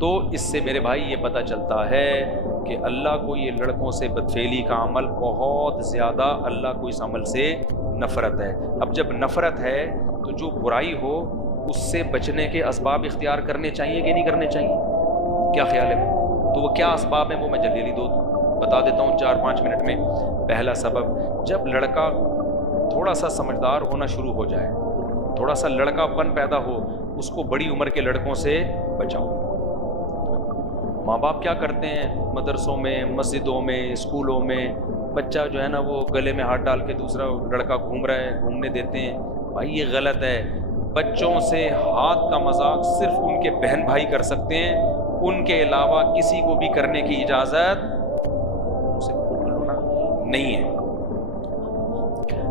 تو اس سے میرے بھائی یہ پتہ چلتا ہے کہ اللہ کو یہ لڑکوں سے بدفعلی کا عمل بہت زیادہ، اللہ کو اس عمل سے نفرت ہے۔ اب جب نفرت ہے تو جو برائی ہو اس سے بچنے کے اسباب اختیار کرنے چاہیے کہ نہیں کرنے چاہیے؟ کیا خیال ہے؟ تو وہ کیا اسباب ہیں وہ میں جلدی دو بتا دیتا ہوں 4-5 منٹ میں۔ پہلا سبب، جب لڑکا تھوڑا سا سمجھدار ہونا شروع ہو جائے، تھوڑا سا لڑکا پن پیدا ہو، اس کو بڑی عمر کے لڑکوں سے بچاؤ۔ ماں باپ کیا کرتے ہیں مدرسوں میں، مسجدوں میں، اسکولوں میں، بچہ جو ہے نا وہ گلے میں ہاتھ ڈال کے دوسرا لڑکا گھوم رہا ہے، گھومنے دیتے ہیں۔ بھائی یہ غلط ہے۔ بچوں سے ہاتھ کا مذاق صرف ان کے بہن بھائی کر سکتے ہیں، ان کے علاوہ کسی کو بھی کرنے کی اجازت نہیں ہے۔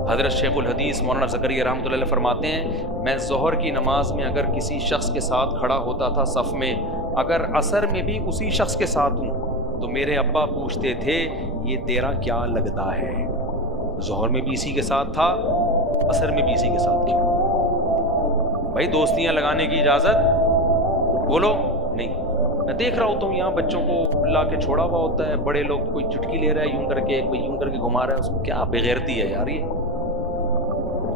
حضرت شیخ الحدیث مولانا زکریا رحمۃ اللہ علیہ فرماتے ہیں، میں ظہر کی نماز میں اگر کسی شخص کے ساتھ کھڑا ہوتا تھا صف میں، اگر عصر میں بھی اسی شخص کے ساتھ ہوں تو میرے ابا پوچھتے تھے یہ تیرا کیا لگتا ہے؟ ظہر میں بھی اسی کے ساتھ تھا، عصر میں بھی اسی کے ساتھ کیوں؟ بھائی دوستیاں لگانے کی اجازت بولو نہیں۔ میں دیکھ رہا ہوتا ہوں یہاں بچوں کو لا کے چھوڑا ہوا ہوتا ہے، بڑے لوگ کوئی چٹکی لے رہا ہے یوں کر کے، کوئی یوں کر کے گھما رہا ہے، اس کو کیا بغیرتی ہے یار۔ یہ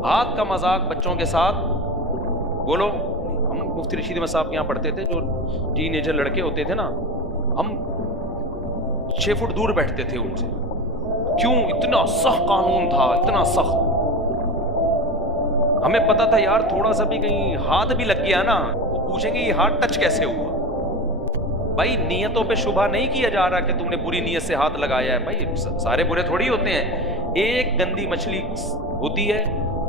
ہاتھ کا مذاق بچوں کے ساتھ بولو۔ ہم مفتی رشید احمد صاحب کے یہاں پڑھتے تھے، جو ٹین ایجر لڑکے ہوتے تھے نا، ہم 6 فٹ دور بیٹھتے تھے ان سے۔ کیوں؟ اتنا سخت قانون تھا، اتنا سخت۔ ہمیں پتا تھا یار تھوڑا سا بھی کہیں ہاتھ بھی لگ گیا نا، وہ پوچھیں گے یہ ہاتھ ٹچ کیسے ہوا۔ بھائی نیتوں پہ شبہ نہیں کیا جا رہا کہ تم نے بری نیت سے ہاتھ لگایا ہے۔ بھائی سارے برے تھوڑی ہوتے ہیں، ایک گندی مچھلی ہوتی ہے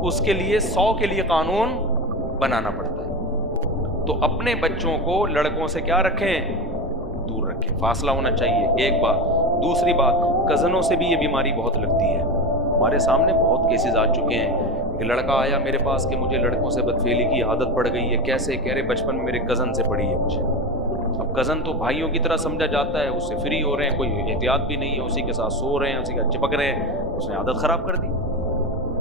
اس کے لیے 100 کے لیے قانون بنانا پڑتا ہے۔ تو اپنے بچوں کو لڑکوں سے کیا رکھیں؟ دور رکھیں، فاصلہ ہونا چاہیے، ایک بات۔ دوسری بات، کزنوں سے بھی یہ بیماری بہت لگتی ہے۔ ہمارے سامنے بہت کیسز آ چکے ہیں کہ لڑکا آیا میرے پاس کہ مجھے لڑکوں سے بدفعلی کی عادت پڑ گئی ہے۔ کیسے؟ کہہ رہے بچپن میں میرے کزن سے پڑی ہے مجھے۔ اب کزن تو بھائیوں کی طرح سمجھا جاتا ہے، اس سے فری ہو رہے ہیں، کوئی احتیاط بھی نہیں ہے، اسی کے ساتھ سو رہے ہیں، اسی کا چپک رہے ہیں، اس نے عادت خراب کر دی۔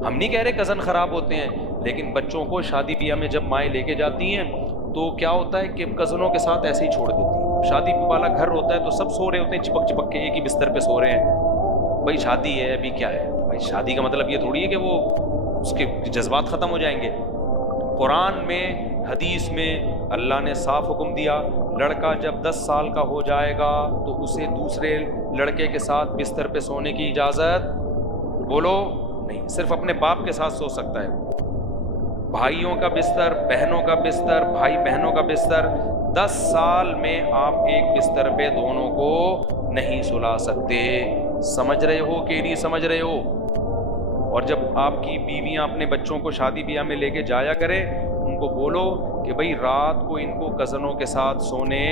ہم نہیں کہہ رہے کزن خراب ہوتے ہیں، لیکن بچوں کو شادی بیاہ میں جب مائیں لے کے جاتی ہیں تو کیا ہوتا ہے کہ کزنوں کے ساتھ ایسے ہی چھوڑ دیتی ہیں۔ شادی والا گھر ہوتا ہے تو سب سو رہے ہوتے ہیں چپک چپک کے، ایک ہی بستر پہ سو رہے ہیں۔ بھائی شادی ہے ابھی کیا ہے؟ بھائی شادی کا مطلب یہ تھوڑی ہے کہ وہ اس کے جذبات ختم ہو جائیں گے۔ قرآن میں، حدیث میں اللہ نے صاف حکم دیا، لڑکا جب 10 سال کا ہو جائے گا تو اسے دوسرے لڑکے کے ساتھ بستر پہ سونے کی اجازت بولو نہیں، صرف اپنے باپ کے ساتھ سو سکتا ہے۔ بھائیوں کا بستر، بہنوں کا بستر، بھائی بہنوں کا بستر، 10 سال میں آپ ایک بستر پہ دونوں کو نہیں سلا سکتے۔ سمجھ رہے ہو کہ نہیں سمجھ رہے ہو؟ اور جب آپ کی بیویاں اپنے بچوں کو شادی بیاہ میں لے کے جایا کرے، ان کو بولو کہ بھئی رات کو ان کو کزنوں کے ساتھ سونے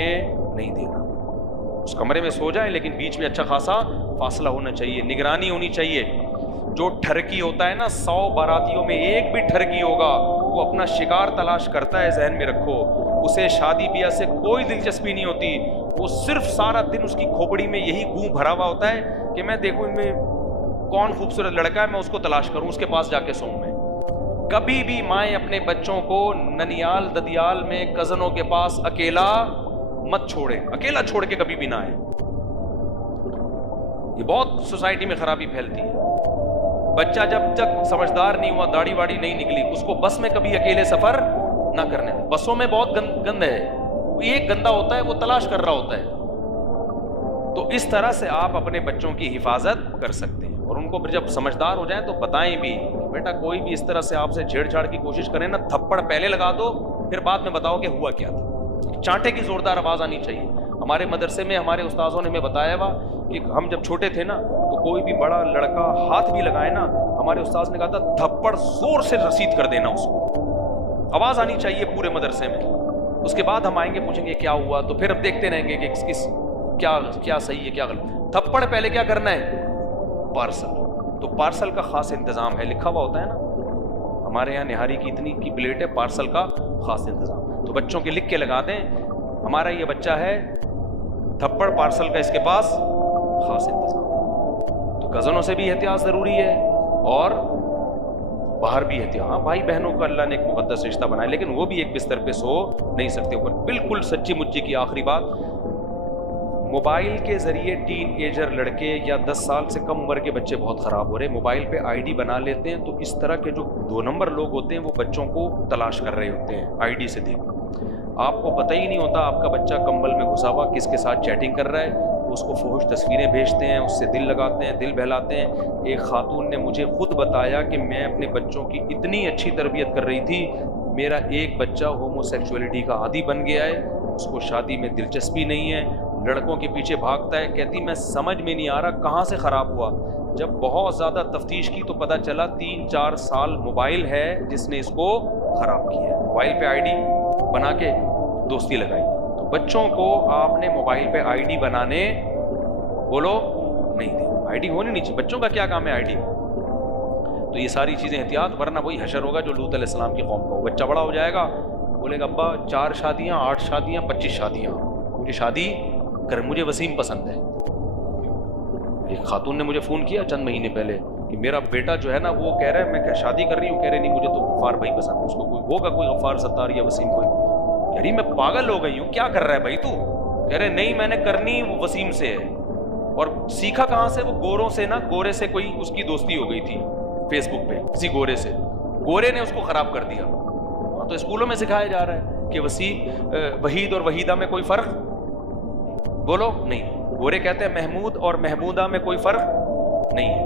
نہیں دینا۔ اس کمرے میں سو جائیں لیکن بیچ میں اچھا خاصا فاصلہ ہونا چاہیے، نگرانی ہونی چاہیے۔ جو ٹھرکی ہوتا ہے نا، 100 باراتیوں میں ایک بھی ٹھرکی ہوگا، وہ اپنا شکار تلاش کرتا ہے، ذہن میں رکھو۔ اسے شادی بیاہ سے کوئی دلچسپی نہیں ہوتی، وہ صرف سارا دن اس کی کھوپڑی میں یہی گوں بھرا ہوا ہوتا ہے کہ میں دیکھوں ان میں کون خوبصورت لڑکا ہے، میں اس کو تلاش کروں، اس کے پاس جا کے سوؤں میں۔ کبھی بھی مائیں اپنے بچوں کو ننیال ددیال میں کزنوں کے پاس اکیلا مت چھوڑے، اکیلا چھوڑ کے کبھی بھی نہ آئے۔ یہ بہت سوسائٹی میں خرابی پھیلتی ہے۔ بچہ جب تک سمجھدار نہیں ہوا، داڑھی واڑی نہیں نکلی، اس کو بس میں کبھی اکیلے سفر نہ کرنے دیں۔ بسوں میں بہت گند ہے، ایک گندا ہوتا ہے وہ تلاش کر رہا ہوتا ہے۔ تو اس طرح سے آپ اپنے بچوں کی حفاظت کر سکتے ہیں، اور ان کو پھر جب سمجھدار ہو جائیں تو بتائیں بھی، بیٹا کوئی بھی اس طرح سے آپ سے چھیڑ چھاڑ کی کوشش کریں نا، تھپڑ پہلے لگا دو، پھر بعد میں بتاؤ کہ ہوا کیا تھا۔ چانٹے کی زوردار آواز آنی چاہیے۔ ہمارے مدرسے میں ہمارے استاذوں نے ہمیں بتایا ہوا کہ ہم جب چھوٹے تھے نا تو کوئی بھی بڑا لڑکا ہاتھ بھی لگائے نا، ہمارے استاذ نے کہا تھا تھپڑ زور سے رسید کر دینا، اس کو آواز آنی چاہیے پورے مدرسے میں۔ اس کے بعد ہم آئیں گے پوچھیں گے کیا ہوا، تو پھر ہم دیکھتے رہیں گے کہ کس کیا صحیح ہے کیا غلط۔ تھپڑ پہلے کیا کرنا ہے؟ پارسل۔ تو پارسل کا خاص انتظام ہے، لکھا ہوا ہوتا ہے نا، ہمارے یہاں نہاری کی اتنی کی پلیٹ ہے، پارسل کا خاص انتظام۔ تو بچوں کے لکھ کے لگا دیں ہمارا یہ بچہ ہے، تھپڑ پارسل کا اس کے پاس خاص انتظام۔ تو کزنوں سے بھی احتیاط ضروری ہے، اور باہر بھی ہے ہاں بھائی بہنوں کا اللہ نے ایک مقدس رشتہ بنایا، لیکن وہ بھی ایک بستر پہ سو نہیں سکتے اوپر۔ بالکل سچی مچی کی آخری بات، موبائل کے ذریعے ٹین ایجر لڑکے یا 10 سال سے کم عمر کے بچے بہت خراب ہو رہے ہیں، موبائل پہ آئی ڈی بنا لیتے ہیں، تو اس طرح کے جو 2 نمبر لوگ ہوتے ہیں وہ بچوں کو تلاش کر رہے ہوتے ہیں آئی ڈی سے دیکھ، آپ کو پتہ ہی نہیں ہوتا آپ کا بچہ کمبل میں گھسا ہوا کس کے ساتھ چیٹنگ کر رہا ہے، اس کو فحش تصویریں بھیجتے ہیں، اس سے دل لگاتے ہیں، دل بہلاتے ہیں۔ ایک خاتون نے مجھے خود بتایا کہ میں اپنے بچوں کی اتنی اچھی تربیت کر رہی تھی، میرا ایک بچہ ہومو سیکسولیٹی کا عادی بن گیا ہے، اس کو شادی میں دلچسپی نہیں ہے، لڑکوں کے پیچھے بھاگتا ہے، کہتی میں سمجھ میں نہیں آ رہا کہاں سے خراب ہوا۔ جب بہت زیادہ تفتیش کی تو پتہ چلا 3-4 سال موبائل ہے جس نے اس کو خراب کیا ہے، موبائل پہ آئی ڈی بنا کے دوستی لگائی۔ تو بچوں کو آپ نے موبائل پہ آئی ڈی بنانے بولو نہیں دے، آئی ڈی ہونی نہیں چاہیے، بچوں کا کیا کام ہے آئی ڈی؟ تو یہ ساری چیزیں احتیاط، ورنہ وہی حشر ہوگا جو لوط علیہ السلام کی قوم کا ہو۔ بچہ بڑا ہو جائے گا، بولے گا ابا 4 شادیاں 8 شادیاں 25 شادیاں، مجھے شادی کر، مجھے وسیم پسند ہے۔ ایک خاتون نے مجھے فون کیا چند مہینے پہلے کہ میرا بیٹا جو ہے نا وہ کہہ رہا ہے میں شادی کر رہی ہوں، کہہ رہے نہیں مجھے تو غفار بھائی پسند ہے، اس کو کوئی ہوگا کوئی غفار ستار یا وسیم کوئی، کہہ رہی میں پاگل ہو گئی ہوں، کیا کر رہا ہے بھائی تو؟ کہہ رہے نہیں میں نے کرنی وہ وسیم سے ہے، اور سیکھا کہاں سے؟ وہ گوروں سے نا، گورے سے کوئی اس کی دوستی ہو گئی تھی فیس بک پہ کسی گورے سے، گورے نے اس کو خراب کر دیا۔ تو اسکولوں میں سکھایا جا رہا ہے کہ وحید اور وحیدہ میں کوئی فرق بولو نہیں، گورے کہتے ہیں محمود اور محمودہ میں کوئی فرق نہیں ہے۔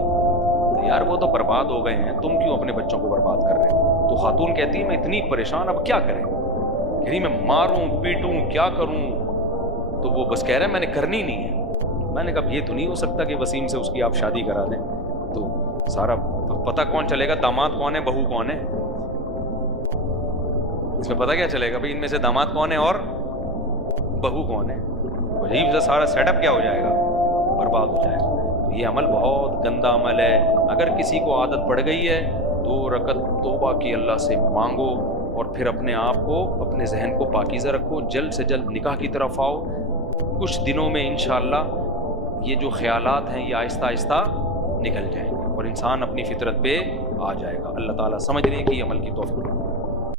تو یار وہ تو برباد ہو گئے ہیں، تم کیوں اپنے بچوں کو برباد کر رہے ہو؟ تو خاتون کہتی ہے میں اتنی پریشان، اب کیا کریں؟ کہہ رہی میں ماروں پیٹوں کیا کروں؟ تو وہ بس کہہ رہے ہیں میں نے کرنی نہیں ہے۔ میں نے کہا یہ تو نہیں ہو سکتا کہ وسیم سے اس کی آپ شادی کرا دیں، تو سارا پتہ کون چلے گا داماد کون ہے بہو کون ہے؟ اس میں پتہ کیا چلے گا بھائی ان میں سے داماد کون ہے اور بہو کون ہے؟ عجیب سے سارا سیٹ اپ کیا ہو جائے گا، برباد ہو جائے گا۔ تو یہ عمل بہت گندا عمل ہے، اگر کسی کو عادت پڑ گئی ہے 2 رکعت توبہ کی اللہ سے مانگو، اور پھر اپنے آپ کو اپنے ذہن کو پاکیزہ رکھو، جلد سے جلد نکاح کی طرف آؤ، کچھ دنوں میں انشاءاللہ یہ جو خیالات ہیں یہ آہستہ آہستہ نکل جائیں گے اور انسان اپنی فطرت پہ آ جائے گا۔ اللہ تعالیٰ سمجھنے کی عمل کی توفیق۔